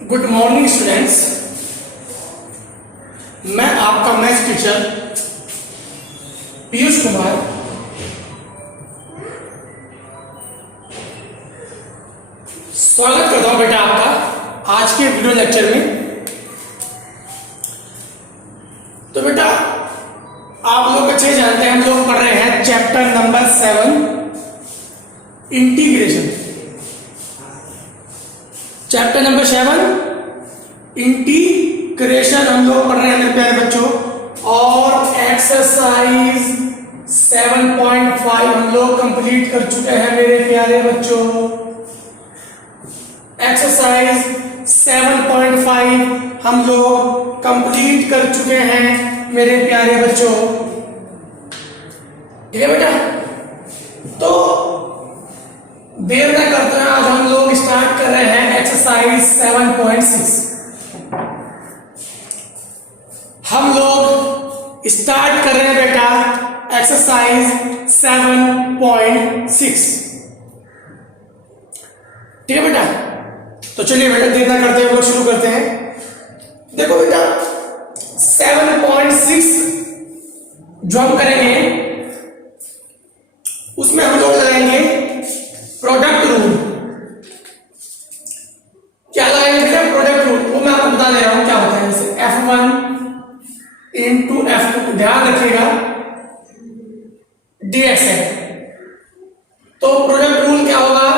Good morning students, मैं आपका maths teacher Piyush Kumar स्वागत करता हूं बेटा आपका आज के वीडियो लेक्चर में। तो बेटा आप लोग अच्छे जानते हैं, हम लोग पढ़ रहे हैं chapter number 7 integration. Chapter number 7 integration हम लोग पढ़ रहे हैं मेरे प्यारे बच्चों, और एक्सरसाइज 7.5 हम लोग कंप्लीट कर चुके हैं मेरे प्यारे बच्चों। एक्सरसाइज 7.5 हम लोग कंप्लीट कर चुके हैं मेरे प्यारे बच्चों। ठीक है बेटा, तो देर न करते हैं, आज हम लोग स्टार्ट कर रहे हैं एक्सरसाइज 7.6। हम लोग स्टार्ट कर रहे हैं बेटा एक्सरसाइज 7.6। ठीक है बेटा, तो चलिए बेटा देर न करते हैं, हम लोग शुरू करते हैं। देखो बेटा 7.6 जो हम करेंगे उसमें हम लोग लगाएंगे प्रोडक्ट रूल। क्या लगाएंगे बेटा? Product rule. वो मैं आपको बता दे रहा हूं क्या होता है। जैसे F1 इंटू F2, ध्यान रखिएगा dx है, तो प्रोडक्ट रूल क्या होगा?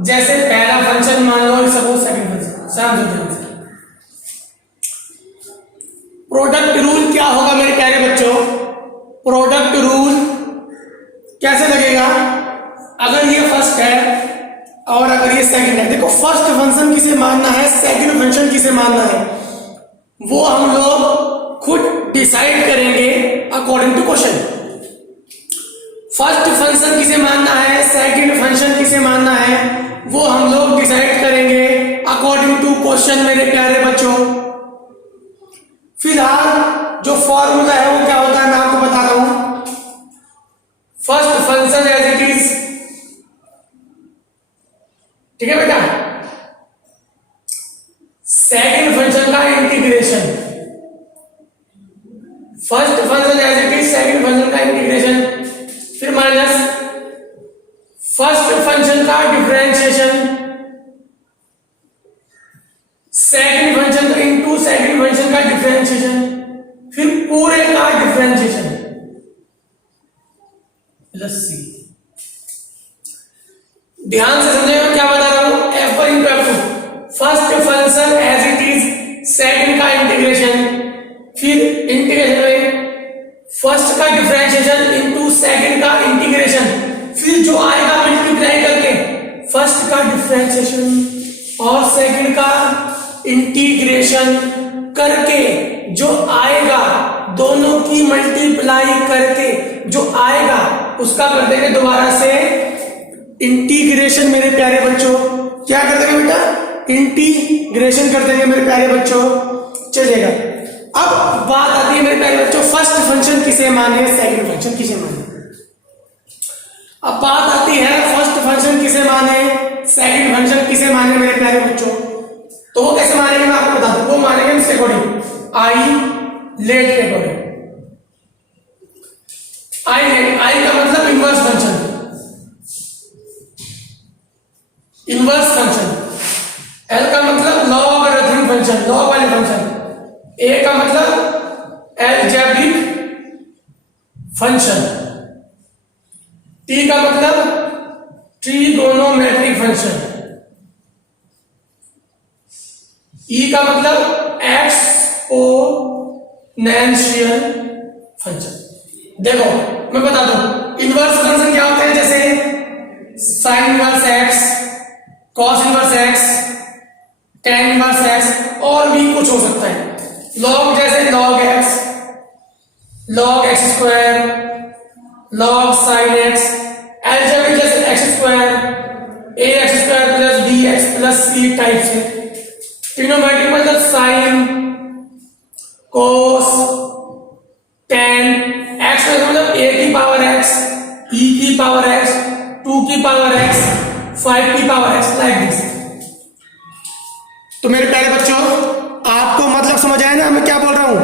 जैसे पहला फंक्शन मान लो, सपोज सेकंड फंक्शन, समझो। प्रोडक्ट रूल क्या होगा मेरे प्यारे बच्चों? प्रोडक्ट रूल कैसे लगेगा? अगर ये फर्स्ट है और अगर ये सेकंड है, देखो फर्स्ट फंक्शन किसे मानना है, सेकंड फंक्शन किसे मानना है, वो हम लोग खुद डिसाइड करेंगे according to question. First function किसे मानना है, सेकंड फंक्शन किसे मानना है, वो हम लोग डिसाइड करेंगे अकॉर्डिंग टू क्वेश्चन मेरे प्यारे बच्चों। फिलहाल जो फॉर्मूला है वो क्या होता है मैं आपको बता रहा हूं। First function as it is, ठीक है बेटा, सेकंड फंक्शन का integration, first function as it is, second function का इंटीग्रेशन, फिर माइनस फर्स्ट फंक्शन का डिफरेंशिएशन, सेकंड फंक्शन का इंटू सेकंड फंक्शन का डिफरेंशिएशन, फिर पूरे का डिफरेंशिएशन प्लस सी। ध्यान से समझिएगा क्या बता रहा हूं। F1 into F2, first function as it is, second का इंटीग्रेशन, फिर इंटीग्रेशन में फर्स्ट का डिफरेंशिएशन इंटू सेकंड का इंटीग्रेशन, फिर जो आएगा मल्टीप्लाई करके फर्स्ट का डिफरेंशिएशन और सेकंड का इंटीग्रेशन करके जो आएगा, दोनों की मल्टीप्लाई करके जो आएगा उसका कर देंगे दोबारा से इंटीग्रेशन मेरे प्यारे बच्चों। क्या कर देंगे बेटा? इंटीग्रेशन कर देंगे मेरे प्यारे बच्चों। चलिएगा, अब बात आती है मेरे प्यारे बच्चों, फर्स्ट फंक्शन किसे माने, सेकंड फंक्शन किसे माने। अब बात आती है फर्स्ट फंक्शन किसे माने, सेकंड फंक्शन किसे माने मेरे प्यारे बच्चों। तो वो कैसे मानेंगे मैं आपको बता दूं। वो मानेंगे इसके अकॉर्डिंग, आई लेट के अकॉर्डिंग। आई का मतलब inverse function, inverse function. L का मतलब लॉगरिथमिक फंक्शन, लॉग वाले फंक्शन। ए का मतलब अलजेब्रिक फंक्शन। टी का मतलब ट्रिगोनोमेट्रिक फंक्शन। ई का मतलब एक्सपोनेंशियल फंक्शन। देखो मैं बता दूं, इनवर्स फंक्शन क्या होते हैं? जैसे sine inverse x, cos inverse x, tan inverse x, और भी कुछ हो सकता है। लॉग जैसे log x, log x square, log sine x. Algebraic जैसे एक्स स्क्वायर, a x square plus b x plus c type से। ट्रिग्नोमेट्रिक मतलब साइन, कोस, टेन। एक्स मतलब ए की पावर एक्स, ई की पावर एक्स, 2 की पावर एक्स, 5 की पावर एक्स, लाइक दिस। तो तो मेरे प्यारे बच्चों, आपको मतलब समझ आया ना मैं क्या बोल रहा हूं?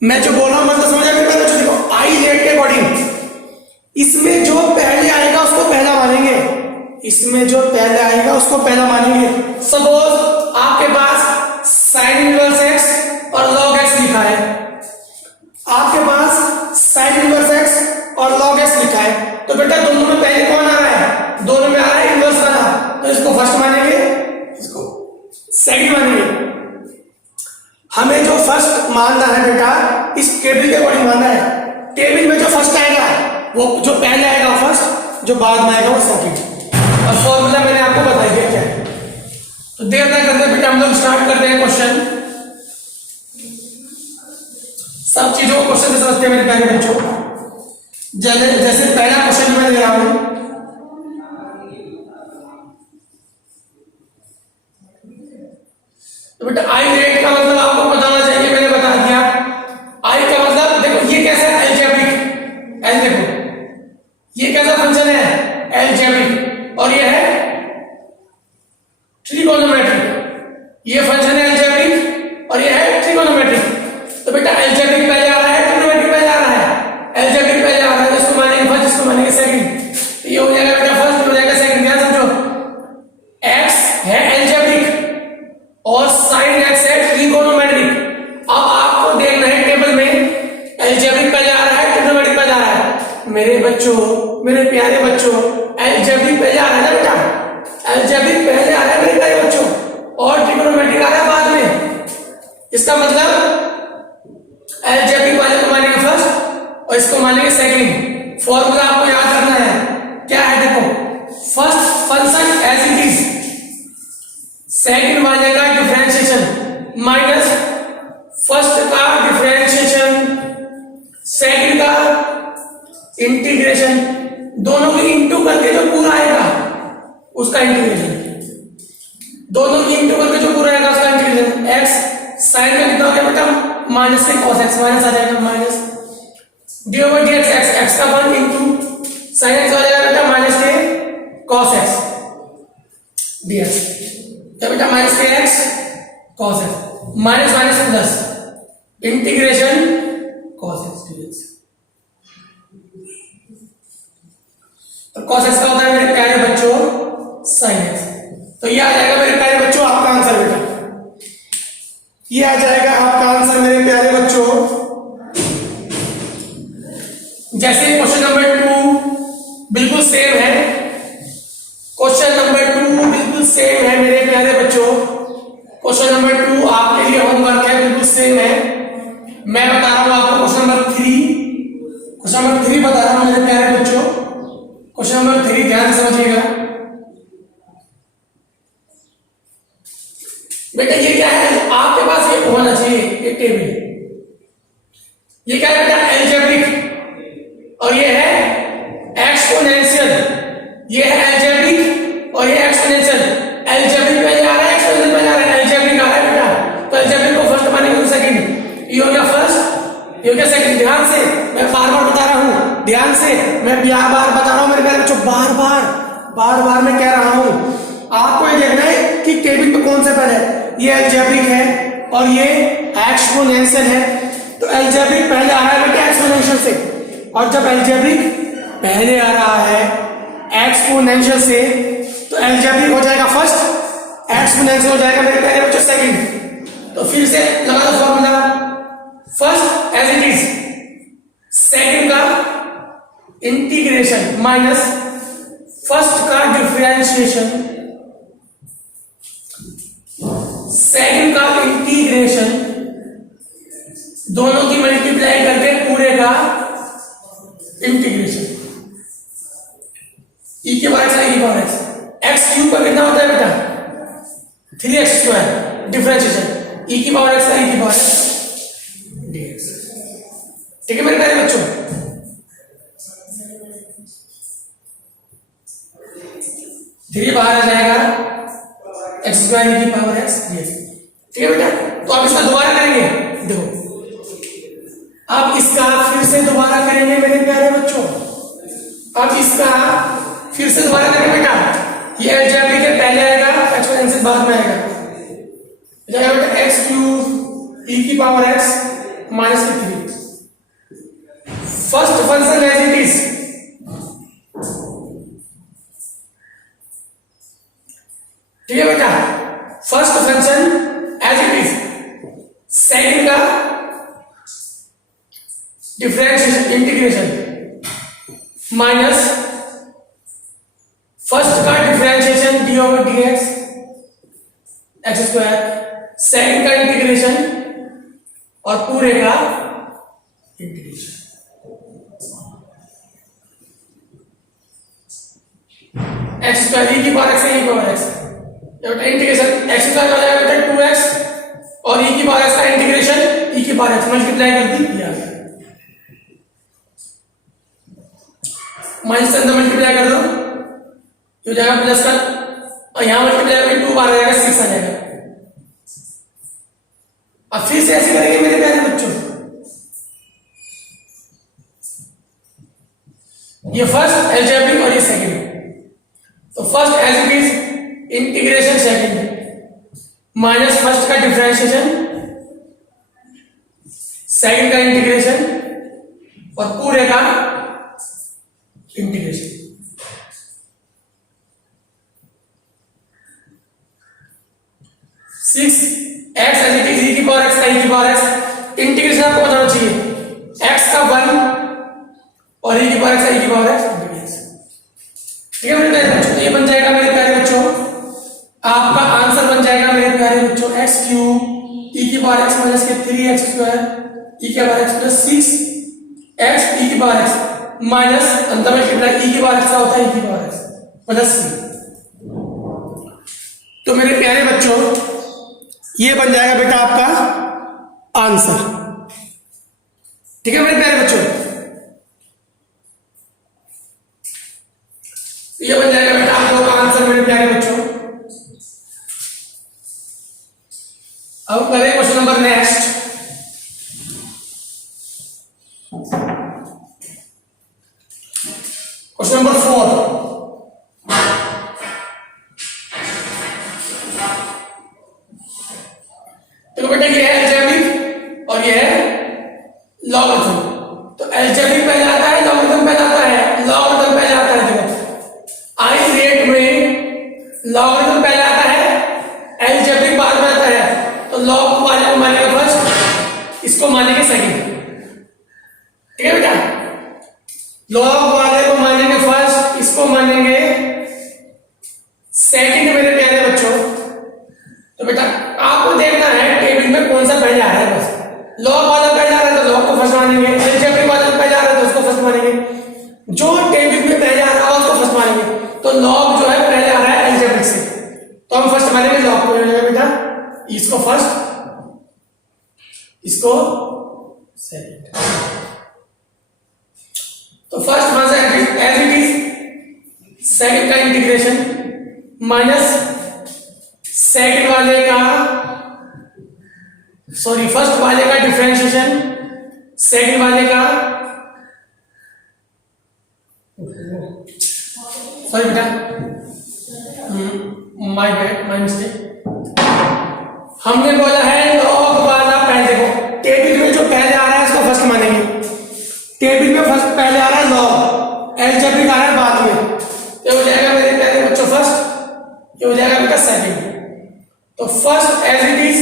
मैं जो बोल रहा हूं मतलब समझ आया मेरे प्यारे बच्चों? देखो आई लेट के अकॉर्डिंग इसमें जो पहले आएगा उसको पहला मानेंगे, इसमें जो पहले आएगा उसको पहला मानेंगे। सपोज आपके पास साइन इनवर्स एक्स और लॉग एक्स लिखा है, आपके पास साइन इनवर्स एक्स और लॉग एक्स लिखा है, तो बेटा दोनों में पहले कौन आ रहा है? दोनों में आ रहा है इनवर्स वाला, तो इसको फर्स्ट मानेंगे, इसको सेकंड मानेंगे। हमें जो फर्स्ट मानना है बेटा इस टेबल के अकॉर्डिंग मानना है। टेबल में जो फर्स्ट आएगा वो जो पहले आएगा फर्स्ट, जो बाद में आएगा वो सेकंड। और फॉर्मूला मैंने आपको बता दिया क्या है। तो देर ना करते बेटा हम लोग स्टार्ट करते हैं क्वेश्चन। सब चीजों को क्वेश्चन से समझते हैं मेरे प्यारे बच्चों। जैसे पहला क्वेश्चन मैं ले रहा हूं, तो बेटा आई रेट का मतलब आपको बताना चाहिए, मैंने बता दिया। आई का मतलब देखो ये कैसा है? एलजेब्रिक। एल देखो ये कैसा फंक्शन है? एलजेब्रिक। और ये है ट्रिगोनोमेट्रिक। ये फंक्शन है एलजेब्रिक और ये है ट्रिगोनोमेट्रिक। तो बेटा एलजेब्रिक पहले आ रहा है, ट्रिगोनोमेट्रिक पहले आ रहा है? एलजेब्रिक पहले आ रहा है, इसको मानेंगे फर्स्ट, इसको मानेंगे सेकंड। ये हो जाएगा बेटा फर्स्ट, हो जाएगा सेकंड। ध्यान समझो, एक्स है एलजेब्रिक और साइन एक्स है ट्रिगोनोमेट्रिक। अब आपको देखना है टेबल में एलजेब्रिक पहले आ रहा है, ट्रिगोनोमेट्रिक पहले आ रहा है। मेरे बच्चों, मेरे प्यारे बच्चों, एलजेब्रिक पहले आ रहा है ना बेटा? एलजेब्रिक पहले आ रहा है मेरे प्यारे बच्चों और ट्रिगोनोमेट्रिक आ रहा है बाद में। इसका मतलब एलजेब्रिक वाले को मानेंगे फर्स्ट और इसको मानेंगे सेकंड। फॉर्मूला आपको याद करना है, क्या है? देखो first function as it is, second वाले का डिफरेंशिएशन माइनस फर्स्ट का डिफरेंशिएशन, सेकंड का इंटीग्रेशन, दोनों की इंटू करके जो पूरा आएगा उसका इंटीग्रेशन, दोनों की इंटू करके जो पूरा आएगा उसका इंटीग्रेशन। एक्स साइन में कितना हो गया बेटा? माइनस से कॉस एक्स, माइनस आ जाएगा minus D over d x, x x का वन इंटू साइन एक्स हो जाएगा बेटा माइनस के कॉस एक्स डी एक्स। क्या बेटा? माइनस के x cos x, minus minus plus integration cos x D x. और कॉस एक्स का होता है मेरे प्यारे बच्चों साइन एक्स। तो ये आ जाएगा मेरे प्यारे बच्चों आपका आंसर बेटा, ये आ जाएगा आपका आंसर मेरे प्यारे बच्चों। जैसे क्वेश्चन नंबर 2 बिल्कुल सेम है, क्वेश्चन नंबर 2 बिल्कुल सेम है मेरे प्यारे बच्चों। क्वेश्चन नंबर 2 आपके लिए होमवर्क है, बिल्कुल सेम है। मैं बता रहा हूं आपको क्वेश्चन नंबर 3, क्वेश्चन नंबर 3 बता रहा हूं मेरे प्यारे बच्चों। क्वेश्चन नंबर 3 ध्यान से समझिएगा बेटा। ये क्या है? आपके पास ये होना चाहिए ये टेबल। ये क्या है बेटा? एलजेब्रिक और ये है एक्सपोनेंशियल। ये है एलजेब्रिक और ये एक्सपोनेंशियल। एलजेब्रिक पहले आ रहा है, एक्सपोनेंशियल पहले आ रहा है। एलजेब्रिक आ रहा है बेटा, तो एलजेब्रिक को फर्स्ट मानेंगे तो सेकंड। ये हो गया फर्स्ट, ये हो गया सेकंड। ध्यान से मैं बार बार बता रहा हूं, ध्यान से मैं बार बार बता रहा हूं मेरे प्यारे बच्चों, बार बार मैं कह रहा हूं। आपको ये देखना है कि टेबल पे कौन सा पहले है। ये एलजेब्रिक है और ये एक्सपोनेंशियल है। तो एलजेब्रिक पहले आ रहा है बेटा एक्सपोनेंशियल से, और जब एलजेब्रिक पहले आ रहा है एक्सपोनेंशियल से तो एलजेब्रिक हो जाएगा फर्स्ट, एक्सपोनेंशियल हो जाएगा मेरे प्यारे बच्चों सेकंड। तो फिर से लगा दो formula, first as it is, second का इंटीग्रेशन माइनस फर्स्ट का डिफरेंशिएशन, सेकंड का इंटीग्रेशन, दोनों की मल्टीप्लाई करके पूरे का इंटीग्रेशन। ई के पावर एक्स, ई की पावर एक्स, एक्स क्यूब का कितना होता है बेटा? 3x स्क्वायर डिफरेंशिएशन, ई की पावर एक्स, ई की पावर dx। ठीक है मेरे प्यारे बच्चों? थ्री बाहर आ जाएगा, एक्स स्क्वायर की पावर एक्स dx। ठीक है बेटा? तो आप इसका दोबारा करेंगे, देखो अब इसका फिर से दोबारा करेंगे मेरे प्यारे बच्चों। अब इसका फिर से दोबारा करेंगे बेटा। ये एलजेब्रिक के पहले आएगा बाद में आएगा, जाएगा बेटा एक्स क्यूब ई की पावर एक्स माइनस की 3। First function as it is, ठीक है बेटा, first function as it is, second का डिफरेंशिएशन इंटीग्रेशन माइनस फर्स्ट का differentiation d over d x x square, second का इंटीग्रेशन और पूरे का इंटीग्रेशन। एक्स स्क्वायर ई की पावर एक्स ई की power x, integration x square हो जाएगा बेटा 2x और ई की पावर एक्स का इंटीग्रेशन ई की पावर एक्स मल्टीप्लाई कर दी, ये आ गया माइनस से अंदर मल्टीप्लाई कर दो, ये हो जाएगा प्लस का, और यहां मल्टीप्लाई करके 2 बार आ जाएगा 6 आ जाएगा। अब फिर से ऐसे करेंगे मेरे प्यारे बच्चों, ये फर्स्ट एल्जेब्रिक और ये सेकंड। तो first as it is integration second minus first का डिफरेंशिएशन, सेकंड का इंटीग्रेशन और पूरे का integration. Six x as it is e की पावर एक्स का ई की पावर एक्स, इंटीग्रेशन आपको बताना चाहिए एक्स का 1 और ई की पावर एक्स का ई की पावर एक्स इंटीग्रेशन। ठीक है मेरे प्यारे बच्चों, ये बन जाएगा मेरे प्यारे बच्चों, आपका आंसर बन जाएगा मेरे प्यारे बच्चों एक्स क्यूब ई की पावर एक्स माइनस के 3x स्क्वायर ई की पावर एक्स प्लस 6 एक्स ई की पावर एक्स माइनस अंदर मल्टीप्लाई ई की पावर एक्स का होता है ई की पावर एक्स प्लस 3। तो मेरे प्यारे बच्चों ये बन जाएगा बेटा आपका आंसर। ठीक है मेरे प्यारे बच्चों, ये बन जाएगा बेटा आप लोगों का आंसर मेरे प्यारे बच्चों। अब करें question number next. Question number 4। तो बेटा ये है अलजेब्रिक और ये है लॉगरिथम। तो अलजेब्रिक पहले आता है, लॉगरिथम पहले आता है। लॉगरिथम पहले आता है, देखो आई रेट में लॉगरिथम पहले आता है, अलजेब्रिक बाद में आता है। तो लॉग वाले को मानेंगे फर्स्ट, इसको मानेंगे सेकंड। ठीक है बेटा, लॉग वाले को मानेंगे फर्स्ट, इसको मानेंगे सेकंड मेरे प्यारे बच्चों। तो बेटा आपको देखना है टेबल में कौन सा पहले आ रहा है, बस लॉग वाला पहले आ रहा है तो लॉग को फर्स्ट मानेंगे, अलजेब्रिक वाला पहले आ रहा है तो उसको फर्स्ट मानेंगे, जो टेबल में पहले आ रहा है उसको फर्स्ट मानेंगे। तो लॉग जो है पहले आ रहा है अलजेब्रिक से, तो हम फर्स्ट मानेंगे लॉग को। बेटा इसको फर्स्ट, इसको सेकंड। तो first function as it is, second का इंटीग्रेशन माइनस सेकंड वाले का, सॉरी फर्स्ट वाले का डिफरेंशिएशन, सेकंड वाले का, सॉरी बेटा माय बैड, माय मिस्टेक। हमने बोला है लॉग वाला पहले, देखो टेबल में जो पहले आ रहा है उसको फर्स्ट मानेंगे। टेबल में फर्स्ट पहले आ रहा है लॉग, अलजेब्रिक आ रहा है बाद में, तो हो जाएगा मेरे प्यारे बच्चों फर्स्ट, ये हो जाएगा बेटा सेकंड। तो first as it is,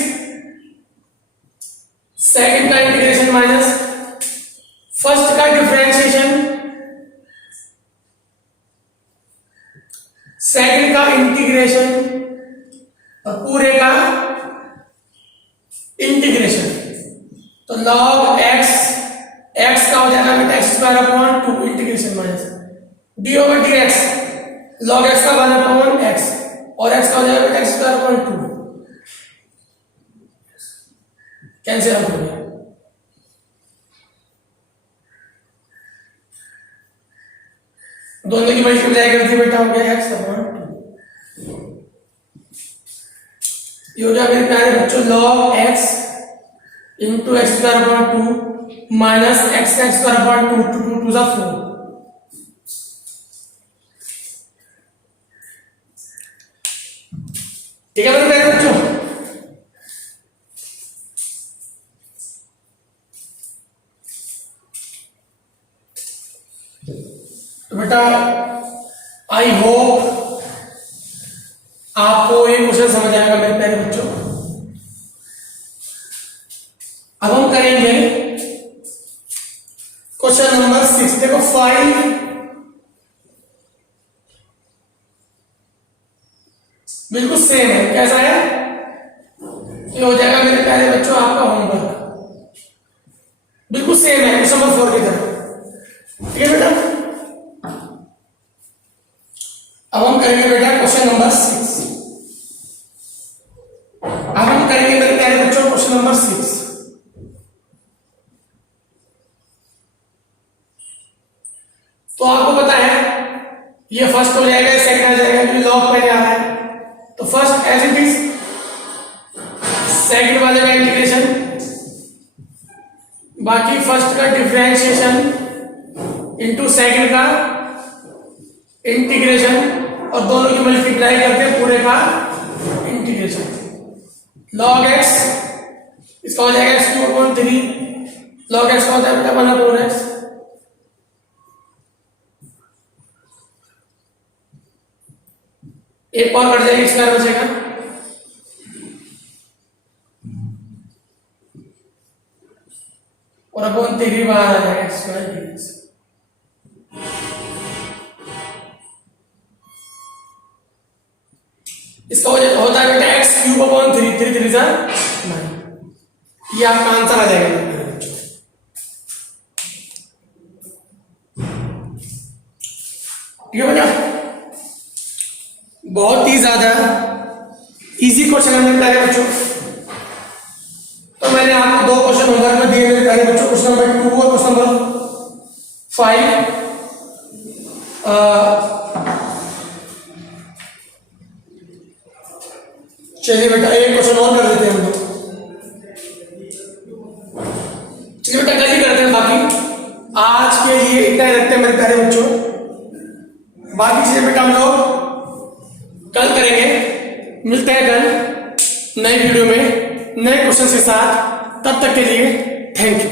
second का इंटीग्रेशन माइनस फर्स्ट का डिफरेंशिएशन, सेकंड का इंटीग्रेशन और पूरे का इंटीग्रेशन। तो log x, x का हो जाएगा बेटा x square upon 2 integration minus D over d x, log x का 1 अपॉन x और x का हो जाएगा बेटा x square upon 2, cancel out हो गया। दोनों की मल्टीप्लाई कर दी बेटा, हो गया x अपॉन 2। ये हो जाएगा मेरे प्यारे बच्चों log x into x square upon 2 minus x का स्क्वायर अपॉन 2, 2 2 जा 4। ठीक है मेरे प्यारे बच्चों। तो बेटा आई होप आपको ये क्वेश्चन समझ आएगा मेरे प्यारे बच्चों। अब हम करेंगे क्वेश्चन नंबर 6। देखो 5 बिल्कुल सेम है। कैसा है? ये हो जाएगा मेरे प्यारे बच्चों आपका होमवर्क, बिल्कुल सेम है क्वेश्चन नंबर 4 की तरह। ठीक है बेटा। अब हम करेंगे बेटा क्वेश्चन नंबर 6। अब हम करेंगे मेरे प्यारे बच्चों क्वेश्चन नंबर 6। तो आपको पता है ये फर्स्ट हो जाएगा, सेकंड आ जाएगा, क्योंकि लॉग पहले आ रहा है। तो first as it is, second वाले का इंटीग्रेशन, बाकी फर्स्ट का डिफरेंशिएशन इनटू सेकंड का इंटीग्रेशन, और दोनों की मल्टीप्लाई करके पूरे का इंटीग्रेशन। log x इसका हो जाएगा x3, log x का होता है बेटा 1/4x। एक और कट जाएगी, स्क्वायर बचेगा। और अपन 3 बाहर आ जाएगा स्क्वायर। इसका होता है बेटा x³ 3 3 जा 9। ये आपका आंसर आ जाएगा। ठीक है बेटा, बहुत ही ज्यादा इजी क्वेश्चन है मेरे प्यारे बच्चों। तो मैंने आपको 2 क्वेश्चन होमवर्क में दिए मेरे प्यारे बच्चों, क्वेश्चन नंबर 2 और क्वेश्चन नंबर 5। चलिए बेटा एक क्वेश्चन और कर देते हैं हम लोग। चलिए बेटा कल ही करते हैं, बाकी आज के लिए इतना ही रखते हैं मेरे प्यारे बच्चों। बाकी चीजें बेटा हम लोग कल करेंगे। मिलते हैं कल नए वीडियो में नए क्वेश्चन के साथ। तब तक के लिए थैंक यू।